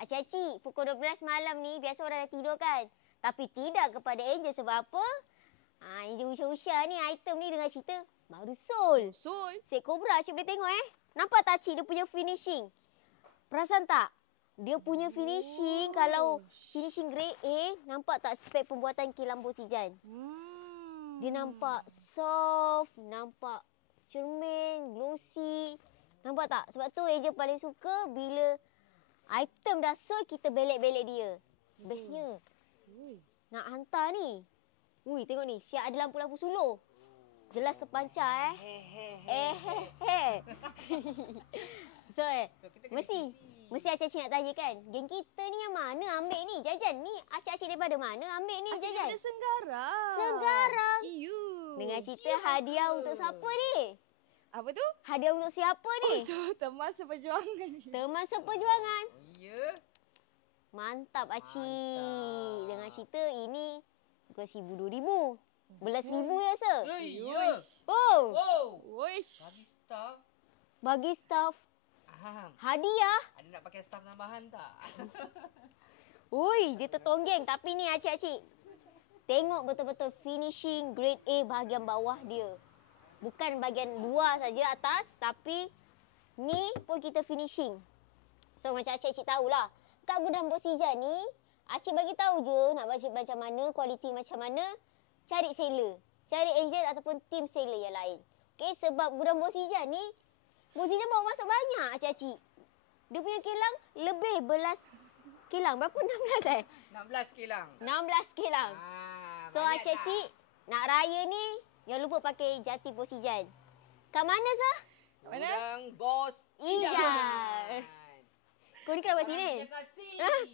Acik-acik, pukul 12 malam ni biasa orang dah tidur kan? Tapi tidak kepada Angel sebab apa? Angel Usha-Usha ni item ni dengan cerita baru Soul. Set Cobra Acik boleh tengok Nampak tak Acik dia punya finishing? Perasan tak? Dia punya finishing kalau finishing grade A, nampak tak spek pembuatan kilang Bosijan? Dia nampak soft, nampak cermin, glossy. Nampak tak? Sebab tu Angel paling suka bila item dah sold, kita belek-belek dia. Bestnya. Nak hantar ni. Ui, tengok ni. Siap ada lampu-lampu suluh. Jelas terpancar So mesti acik-acik nak tanya kan, geng kita ni yang mana ambil ni jajan ni? Acik-acik daripada mana ambil ni jajan? Acik daripada Segarang. Iyo. Dengan cerita hadiah untuk siapa ni? Apa tu? Hadiah untuk siapa ni? Teman seperjuangan. Teman seperjuangan. Ya. Mantap Acik. Dengan cerita ini bukan 1,000, 2,000. 11,000 ya, sir? Ya. Oh. Wish. Bagi staff. Bagi staff. Hadiah. Ada nak pakai staff tambahan tak? Ui, dia tertonggeng. Tapi ni acik-acik, tengok betul-betul finishing grade A bahagian bawah dia. Bukan bahagian luar saja, atas. Tapi ni pun kita finishing. So macam acik-acik tahulah. Kat gudang Bosijan ni, acik bagi tahu je nak bajet macam mana, kualiti macam mana. Cari seller. Cari Angel ataupun tim seller yang lain. Okay, sebab gudang Bosijan ni, Bosijan bawa masuk banyak acik-acik. Dia punya kilang lebih belas kilang. Berapa? 16 16 kilang. 16 kilang. So acik-acik, nak raya ni, jangan lupa pakai jati Bosijan. Kat mana sah? Gudang Bos Ijan. Kau ni kenapa sini? Kasih.